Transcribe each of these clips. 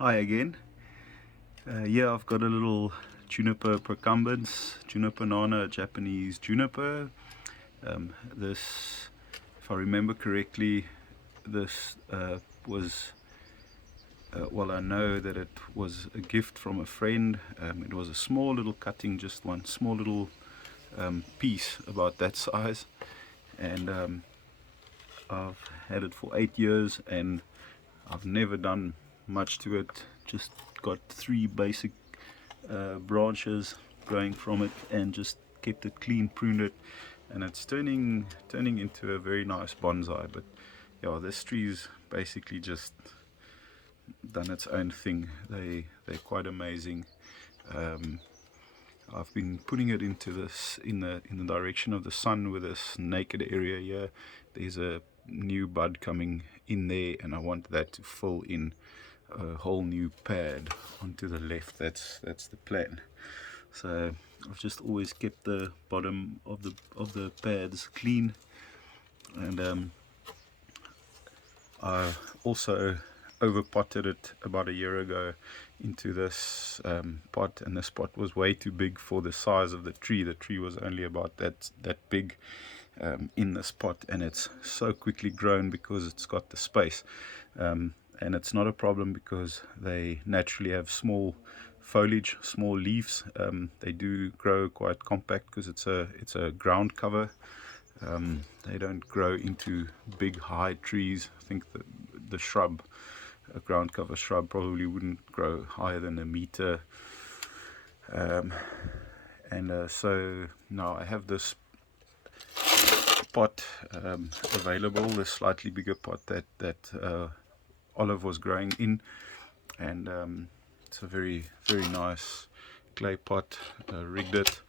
Hi again. Yeah, I've got a little Juniper Procumbens, Juniper nana, Japanese juniper. This, if I remember correctly, this was, well, I know that it was a gift from a friend. It was a small little cutting, just one small little piece about that size. And I've had it for 8 years and I've never done much to it. Just got 3 basic branches growing from it and just kept it clean, pruned it, and it's turning into a very nice bonsai. But yeah, this tree's basically just done its own thing. They're quite amazing. I've been putting it into this in the direction of the sun with this naked area here. There's a new bud coming in there and I want that to fill in a whole new pad onto the left. That's the plan. So I've just always kept the bottom of the pads clean, and I also overpotted it about a year ago into this pot, and this pot was way too big for the size of the tree. The tree was only about that big in this pot, and it's so quickly grown because it's got the space. And it's not a problem because they naturally have small foliage, small leaves. They do grow quite compact because it's a ground cover. They don't grow into big high trees. I think the shrub, a ground cover shrub, probably wouldn't grow higher than a meter. So now I have this pot available, this slightly bigger pot that Olive was growing in, and it's a very nice clay pot. Rigged it,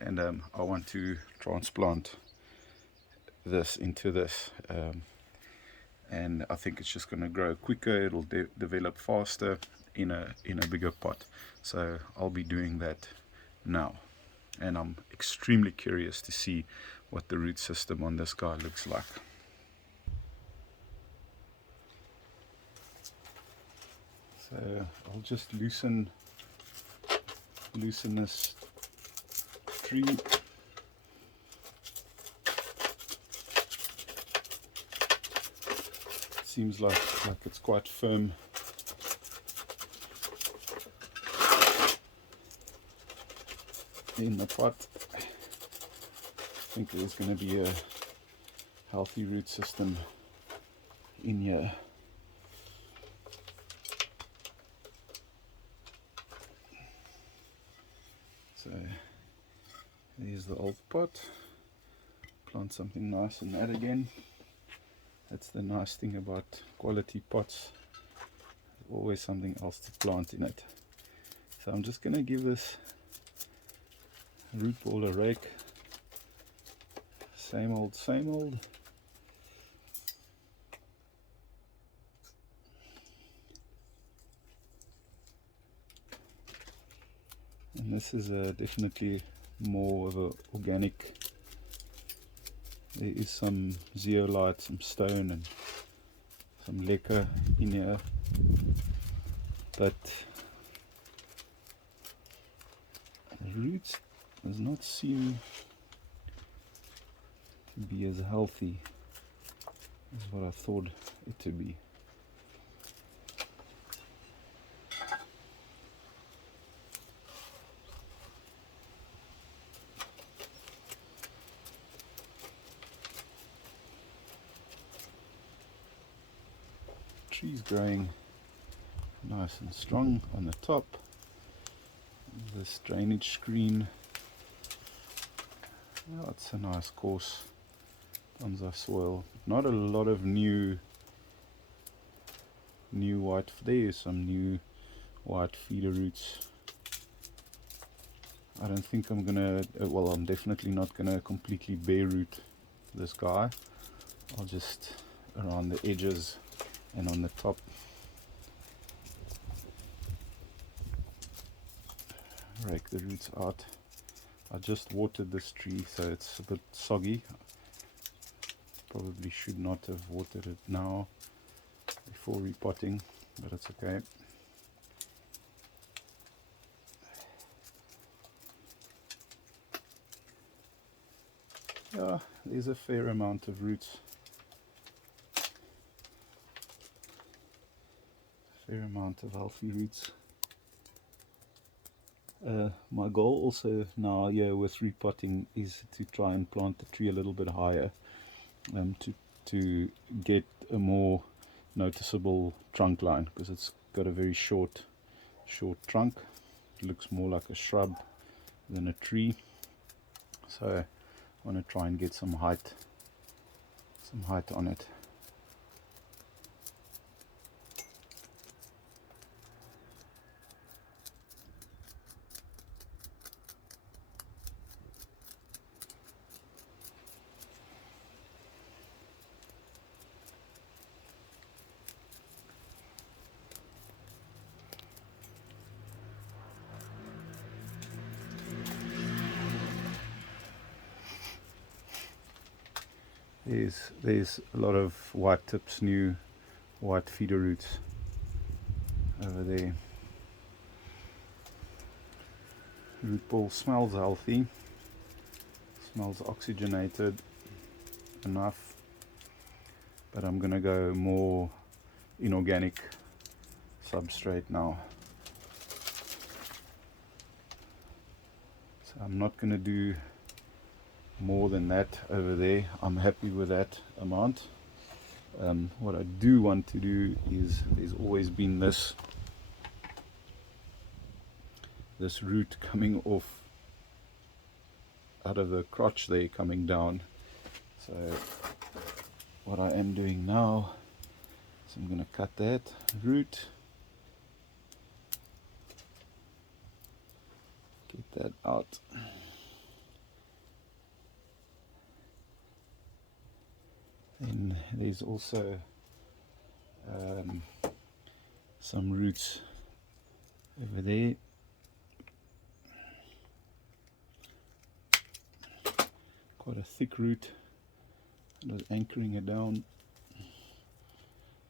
and I want to transplant this into this, and I think it's just going to grow quicker. It'll develop faster in a bigger pot, so I'll be doing that now, and I'm extremely curious to see what the root system on this guy looks like. So I'll just loosen this tree. Seems like it's quite firm. In the pot, I think there's going to be a healthy root system in here. So there's the old pot. Plant something nice in that again. That's the nice thing about quality pots. There's always something else to plant in it. So I'm just going to give this root ball a rake. Same old, same old. And this is definitely more of a organic. There is some zeolite, some stone and some leca in here, but the roots does not seem to be as healthy as what I thought it to be. Tree's growing nice and strong on the top. This drainage screen. Oh, it's a nice coarse bonsai soil. Not a lot of new white. There is some new white feeder roots. I don't think I'm gonna. Well, I'm definitely not gonna completely bare root this guy. I'll just around the edges and on the top rake the roots out. I just watered this tree, so it's a bit soggy. Probably should not have watered it now before repotting, but it's okay. Yeah, there's a fair amount of roots. Fair amount of healthy roots. My goal also now here with repotting is to try and plant the tree a little bit higher, to get a more noticeable trunk line, because it's got a very short trunk. It looks more like a shrub than a tree, so I want to try and get some height on it. There's a lot of white tips, new white feeder roots over there. Root ball smells healthy, smells oxygenated enough, but I'm gonna go more inorganic substrate now. So I'm not gonna do more than that over there. I'm happy with that amount. What I do want to do is, there's always been this root coming off out of the crotch there, coming down. So what I am doing now is I'm going to cut that root, get that out. Then there's also some roots over there. Quite a thick root, just anchoring it down,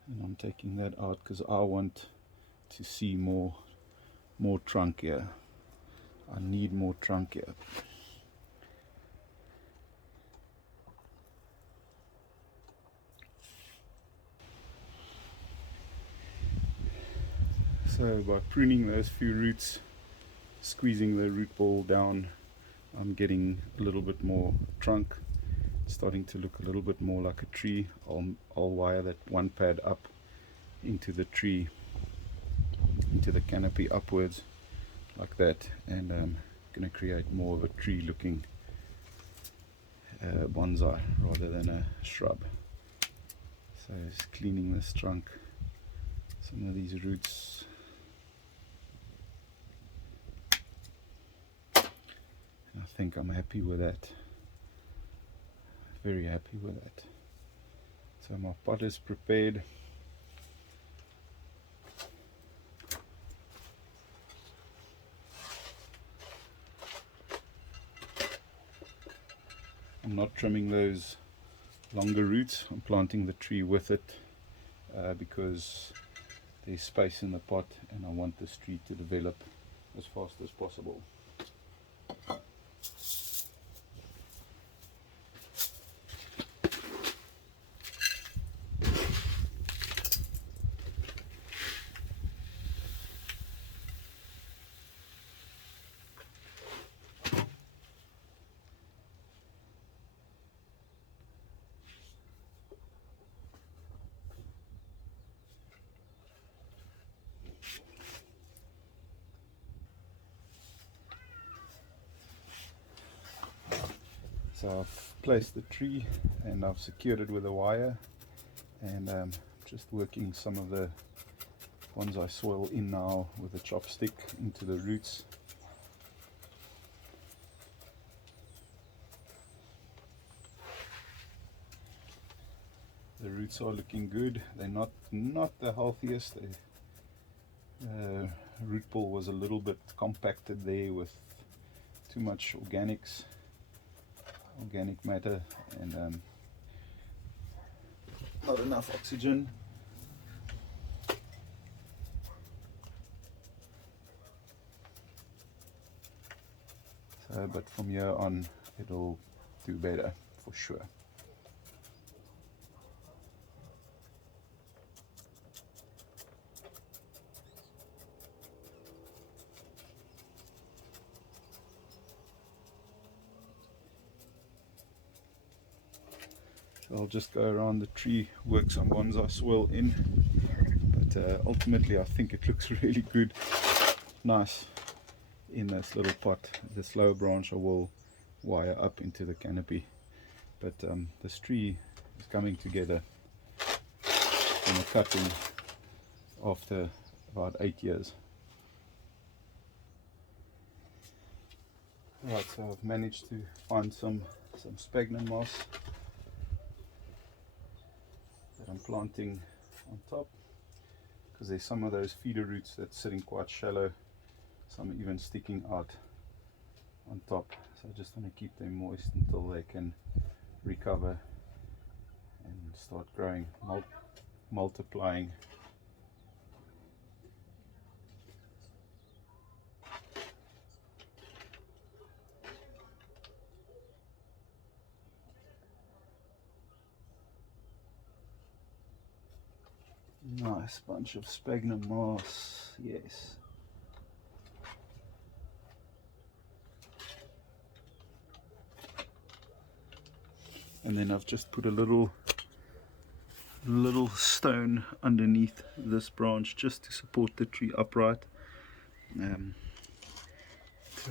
and I'm taking that out because I want to see more trunk here. I need more trunk here. So by pruning those few roots, squeezing the root ball down, I'm getting a little bit more trunk. It's starting to look a little bit more like a tree. I'll wire that one pad up into the tree, into the canopy upwards like that, and I'm going to create more of a tree looking bonsai rather than a shrub. So just cleaning this trunk, some of these roots. I think I'm happy with that. Very happy with that. So my pot is prepared. I'm not trimming those longer roots. I'm planting the tree with it because there's space in the pot and I want this tree to develop as fast as possible. So I've placed the tree and I've secured it with a wire, and just working some of the bonsai soil in now with a chopstick into the roots. The roots are looking good. They're not the healthiest. Root ball was a little bit compacted there with too much organic matter and not enough oxygen. So, but from here on it'll do better. for sure. So I'll just go around the tree, work some bonsai swirl in, but ultimately I think it looks really good, nice in this little pot. This lower branch I will wire up into the canopy, but this tree is coming together from a cutting after about 8 years. Right, so I've managed to find some sphagnum moss that I'm planting on top, because there's some of those feeder roots that's sitting quite shallow, some even sticking out on top, so I just want to keep them moist until they can recover and start growing, multiplying. Nice bunch of sphagnum moss, yes. And then I've just put a little stone underneath this branch just to support the tree upright, to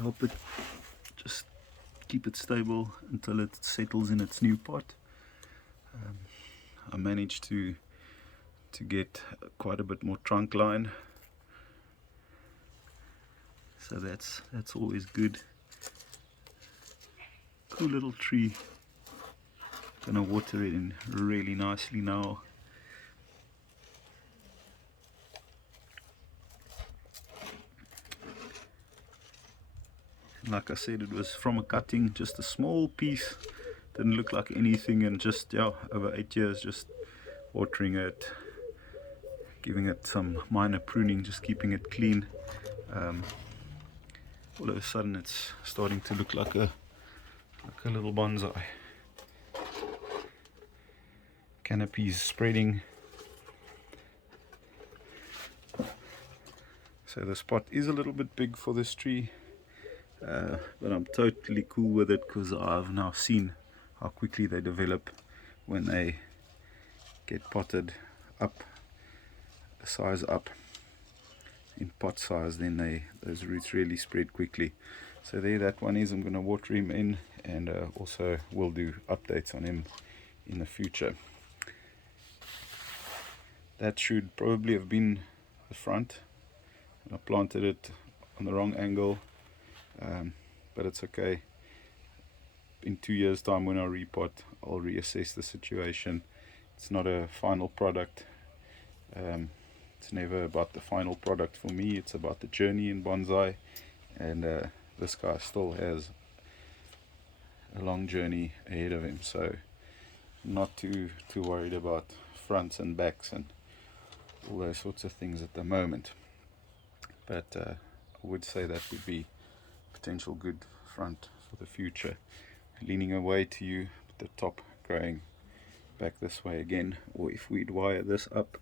help it just keep it stable until it settles in its new pot. I managed to get quite a bit more trunk line, so that's always good. Cool little tree. Gonna water it in really nicely now. Like I said, it was from a cutting, just a small piece, didn't look like anything, and just, yeah, over 8 years just watering it, giving it some minor pruning, just keeping it clean. All of a sudden it's starting to look like a little bonsai. Canopies spreading. So the spot is a little bit big for this tree, but I'm totally cool with it, because I've now seen how quickly they develop when they get potted up, a size up in pot size. Then those roots really spread quickly. So there that one is. I'm going to water him in, and also we'll do updates on him in the future. That should probably have been the front. I planted it on the wrong angle, but it's okay. In 2 years time, when I repot, I'll reassess the situation. It's not a final product. It's never about the final product for me. It's about the journey in bonsai, and this guy still has a long journey ahead of him, so not too worried about fronts and backs and all those sorts of things at the moment. But I would say that would be potential good front for the future. Leaning away to you, the top growing back this way again, or if we'd wire this up,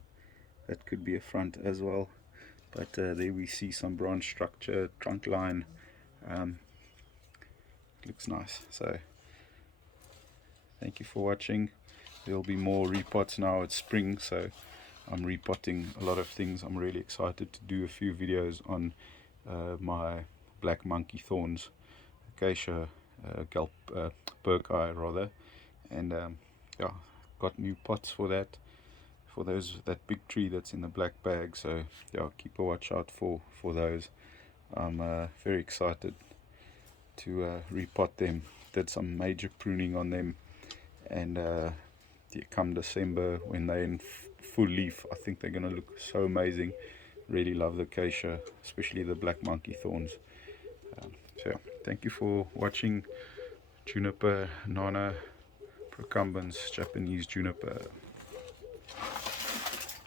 that could be a front as well. But there we see some branch structure, trunk line. Looks nice. So thank you for watching. There'll be more repots now. It's spring, so I'm repotting a lot of things. I'm really excited to do a few videos on my black monkey thorns, acacia, Burkeye rather, and yeah, got new pots for that, that big tree that's in the black bag. So yeah, keep a watch out for those. I'm very excited to repot them. Did some major pruning on them, and come December, when they're in full leaf, I think they're going to look so amazing. Really love the acacia, especially the black monkey thorns. So yeah, thank you for watching. Juniper, Nana, Procumbens, Japanese juniper.